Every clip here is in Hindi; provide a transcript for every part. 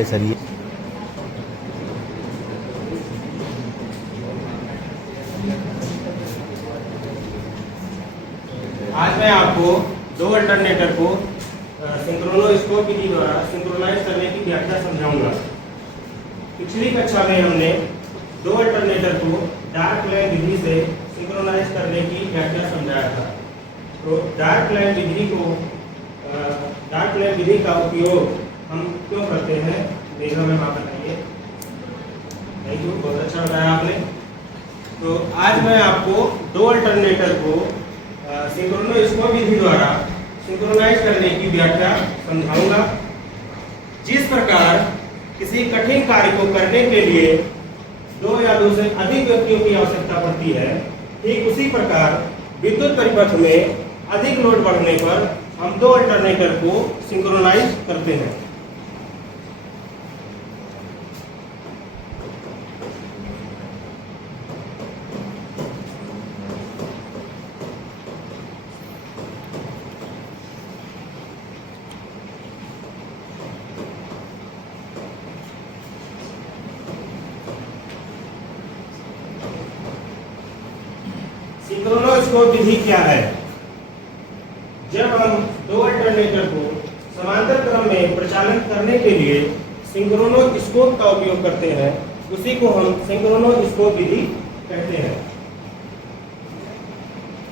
वाले सरिये। आज मैं आपको दो अल्टरनेटर को सिंक्रोनोस्कोप विधि द्वारा सिंक्रोनाइज करने की व्याख्या समझाऊंगा। पिछली कक्षा में हमने दो अल्टरनेटर को डार्क लाइन विधि से सिंक्रोनाइज करने की व्याख्या समझाया था। तो डार्क लाइन विधि का उपयोग हम क्यों करते हैं, देखो मैम आप बताइए। थैंक यू, बहुत अच्छा बताया आपने। तो आज मैं आपको दो अल्टरनेटर को सिंक्रोनोस्कोप विधि द्वारा सिंक्रोनाइज करने की व्याख्या समझाऊंगा। जिस प्रकार किसी कठिन कार्य को करने के लिए दो या दो से अधिक व्यक्तियों की आवश्यकता पड़ती है, ठीक उसी प्रकार विद्युत परिपथ में अधिक लोड बढ़ने पर हम दो अल्टरनेटर को सिंक्रोनाइज करते हैं। सिंक्रोनोस्कोप विधि क्या है? जब हम दो अल्टरनेटर को समांतर क्रम में प्रचालित करने के लिए सिंक्रोनोस्कोप का उपयोग करते हैं, उसी को हम सिंक्रोनोस्कोप विधि कहते हैं।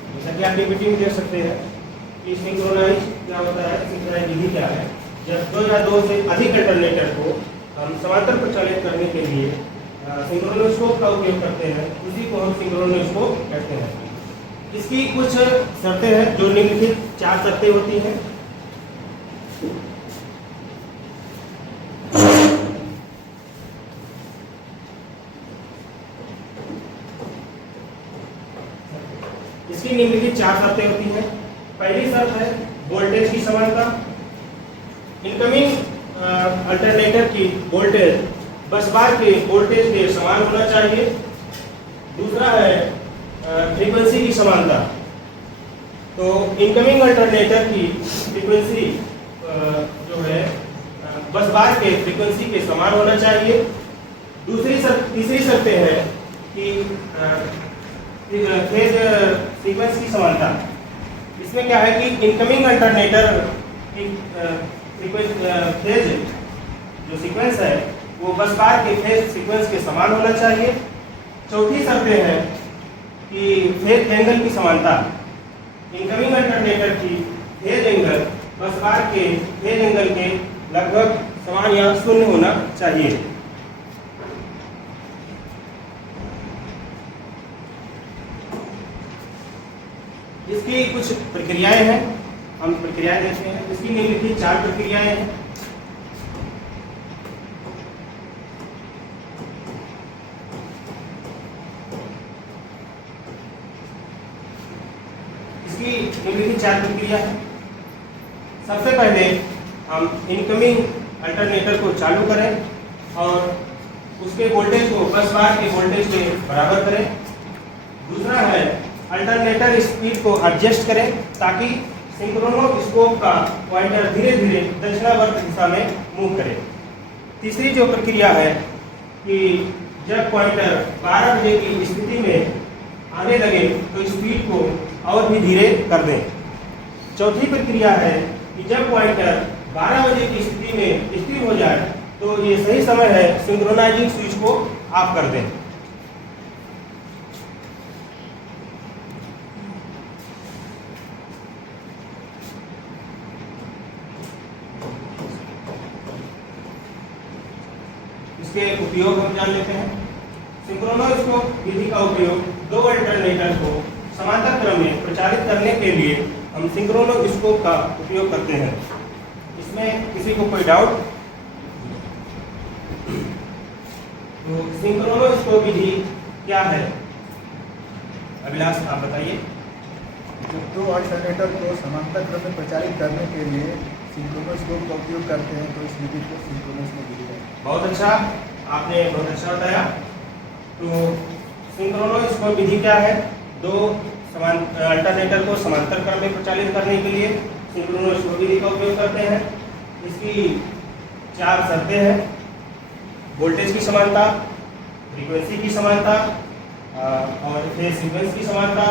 जैसा कि आप पीपीटी में देख सकते हैं कि सिंक्रोनाइज क्या होता है, सिंक्रोनाइज विधि क्या है। जब दो या दो से अधिक अल्टरनेटर को हम समांतर प्रचालित करने के लिए सिंक्रोनोस्कोप का उपयोग करते हैं, उसी को हम सिंक्रोनोस्कोप कहते हैं। इसकी कुछ शर्तें हैं, जो निम्नलिखित 4 शर्तें होती हैं। इसकी निम्नलिखित 4 शर्तें होती हैं। पहली शर्त है वोल्टेज की समानता। इनकमिंग अल्टरनेटर की वोल्टेज बस बार के वोल्टेज के समान होना चाहिए। दूसरा है फ्रीक्वेंसी की समानता। तो इनकमिंग अल्टरनेटर की फ्रीक्वेंसी जो है बस बार के फ्रीक्वेंसी के समान होना चाहिए। तीसरी शर्तें हैं कि फेज सीक्वेंस की समानता। इसमें क्या है कि इनकमिंग अल्टरनेटर की फेज जो सीक्वेंस है वो बस बार के फेज सीक्वेंस के समान होना चाहिए। चौथी शर्तें हैं कि फेज एंगल की समानता। इनकमिंग अल्टरनेटर की फेज एंगल बस बार के फेज एंगल के लगभग समान या शून्य होना चाहिए। इसकी कुछ प्रक्रियाएं हैं, हम प्रक्रियाएं देखते हैं। इसकी निम्नलिखित 4 प्रक्रियाएं हैं। निम्नलिखित 4 प्रक्रिया है। सबसे पहले हम इनकमिंग अल्टरनेटर को चालू करें और उसके वोल्टेज को बस बार के वोल्टेज के बराबर करें। दूसरा है अल्टरनेटर स्पीड को एडजस्ट करें ताकि सिंक्रोनोस्कोप का पॉइंटर धीरे धीरे दक्षिणावर्त दिशा में मूव करे। तीसरी जो प्रक्रिया है कि जब पॉइंटर 12 बजे की स्थिति में आने लगे तो स्पीड को और भी धीरे कर दें। चौथी प्रक्रिया है कि जब पॉइंटर 12 बजे की स्थिति में स्थिर हो जाए तो ये सही समय है सिंक्रोनाइजिंग स्विच को ऑफ कर दें। इसके उपयोग हम जान लेते हैं। सिंक्रोनोस्कोप विधि का उपयोग दो अल्टरनेटर को समांतर क्रम में प्रचालित करने के लिए हम सिंक्रोनोस्कोप का उपयोग करते हैं। इसमें किसी को कोई डाउट? तो सिंक्रोनोस्कोप विधि क्या है, अभिलाष आप बताइए। जब दो अल्टरनेटर को समांतर क्रम में प्रचालित करने के लिए सिंक्रोनोस्कोप का उपयोग करते हैं तो इस विधि को सिंक्रोनोस्कोप विधि है। बहुत अच्छा, आपने बहुत अच्छा बताया। तो सिंक्रोनोस्कोप विधि क्या है? दो अल्टरनेटर को समांतर क्रम में प्रचालित करने के लिए सिंक्रोनोस्कोप विधि का उपयोग करते हैं। इसकी 4 शर्तें हैं। वोल्टेज की समानता, फ्रीक्वेंसी की समानता और फेज सीक्वेंस की समानता।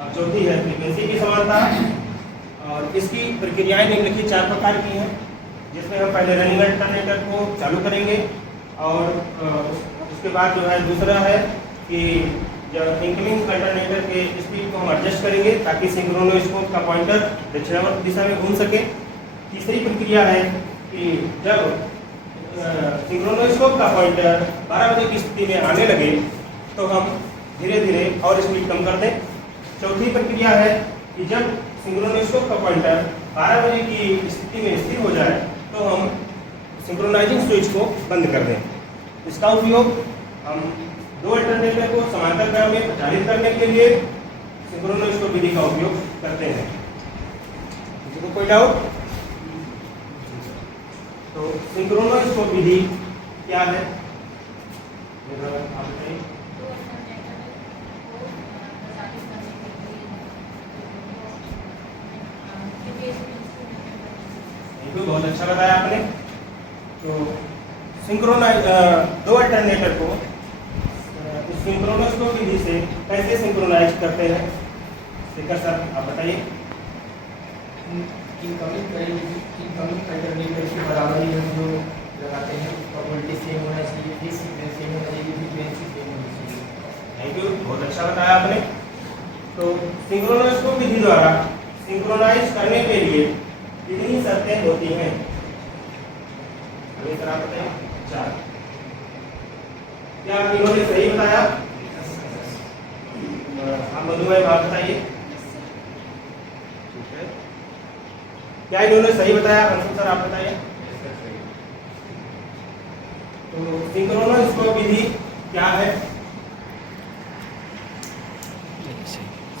अब चौथी है फ्रीक्वेंसी की समानता। और इसकी प्रक्रियाएं निम्नलिखित 4 प्रकार की हैं, जिसमें हम पहले रनिंग अल्टरनेटर को चालू करेंगे और उसके बाद जो है दूसरा है कि जब इनकमिंग अल्टरनेटर के स्पीड को हम एडजस्ट करेंगे ताकि सिंक्रोनोस्कोप का पॉइंटर दक्षिणावर्त दिशा में घूम सके। तीसरी प्रक्रिया है कि जब सिंक्रोनोस्कोप का पॉइंटर 12 बजे की स्थिति में आने लगे तो हम धीरे धीरे और स्पीड कम कर दें। चौथी प्रक्रिया है कि जब सिंक्रोनोस्कोप का पॉइंटर 12 बजे की स्थिति में स्थिर हो जाए तो हम सिंक्रोनाइजिंग स्विच को बंद कर दें। इसका उपयोग हम 2 अल्टरनेटर को समांतर क्रम में प्रचालित करने के लिए सिंक्रोनोस्कोप विधि का उपयोग करते हैं। किसी को कोई डाउट? तो सिंक्रोनोस्कोप विधि क्या है? आप बताइए। बहुत अच्छा बताया आपने। तो सिंक्रोनाइज 2 अल्टरनेटर को सिंक्रोनोस्कोप विधि से कैसे सिंक्रोनाइज करते हैं? शेखर सर आप बताइए। इनकमिंग अल्टरनेटर के बराबर ही हम जो लगाते हैं और वोल्टेज सेम होना चाहिए, फेज सीक्वेंस सेम होना चाहिए, फ्रीक्वेंसी सेम होनी चाहिए। थैंक यू, बहुत अच्छा बताया आपने। तो सिंक्रोनोस्कोप विधि द्वारा सिंक्रोनाइज करने के लिए कितनी शर्तें होती हैं? अभी सर आप बताएं। 4। क्या इन्होंने सही बताया? आप मधुमेह आप बताइए। ठीक है, क्या इन्होंने सही बताया? अंशु सर आप बताइए। तो सिंक्रोनोस्कोप विधि क्या है?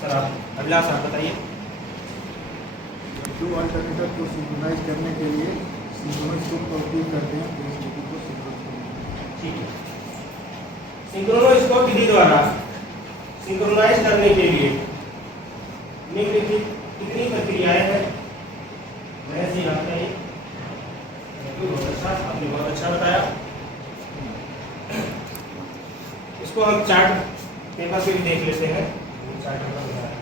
सर आप अभिलाष आप बताइए। 2 अल्टरनेटर को सिंक्रोनाइज करने के लिए सिंक्रोनोस्कोप का उपयोग करते हैं तो इस विधि को सिंक्रोनोस्कोप। ठीक है, सिंक्रोनोस्कोप विधि द्वारा सिंक्रोनाइज करने के लिए निम्नलिखित कितनी प्रक्रियाएं हैं? महेश जी आप बताइए। बहुत अच्छा, आपने बहुत अच्छा बताया। इसको हम चार्ट पेपर पे भी देख लेते हैं। चार्ट पेपर बताया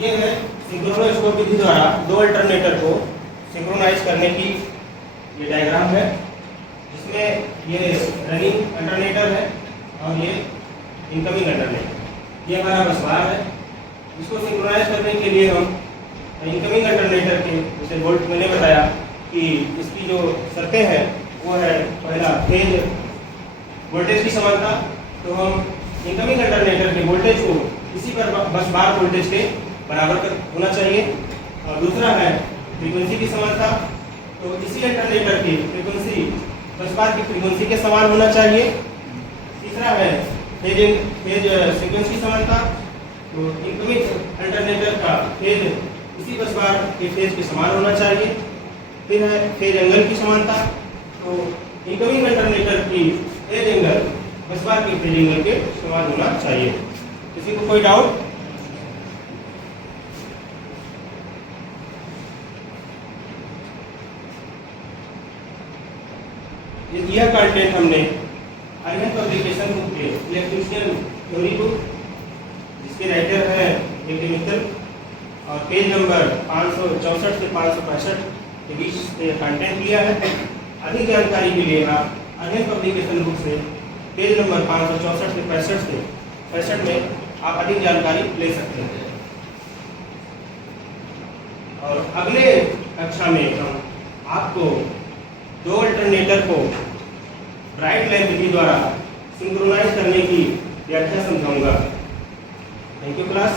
ये है सिंक्रोनोस्कोप विधि द्वारा 2 अल्टरनेटर को सिंक्रोनाइज करने की ये डायग्राम है, जिसमें ये रनिंग अल्टरनेटर है और ये इनकमिंग अल्टरनेटर। ये हमारा बस बार है। इसको सिंक्रोनाइज करने के लिए हम इनकमिंग अल्टरनेटर के जैसे वोल्ट मैंने बताया कि इसकी जो शर्तें हैं वो है पहला फेज वोल्टेज की समानता। तो हम इनकमिंग अल्टरनेटर के वोल्टेज को इसी पर बस बार वोल्टेज के बराबर होना चाहिए। और दूसरा है फ्रीक्वेंसी की समानता। तो इसी अल्टरनेटर की फ्रीक्वेंसी बस बार की फ्रीक्वेंसी के समान होना चाहिए। तीसरा है फेज सीक्वेंस की समानता। तो इनकमिंग अल्टरनेटर का फेज इसी बस बार के फेज के समान होना चाहिए। फिर है फेज एंगल की समानता। तो इनकमिंग अल्टरनेटर की फेज एंगल बस बार के फेज एंगल के समान होना चाहिए। किसी को कोई डाउट? यह कंटेंट हमने अरिहंत पब्लिकेशन बुक के इलेक्ट्रिशियन थ्योरी बुक, जिसके राइटर हैं ए.के. मित्तल, और पेज नंबर 564 से 565 के बीच से कंटेंट लिया है। अधिक जानकारी के लिए आप अरिहंत पब्लिकेशन बुक से पेज नंबर 564 से 65 में आप अधिक जानकारी ले सकते हैं। और अगले कक्षा में हम आपको 2 अल्टरनेटर को ब्राइट लैंप विधि द्वारा सिंक्रोनाइज करने की व्याख्या समझाऊंगा। Thank you class.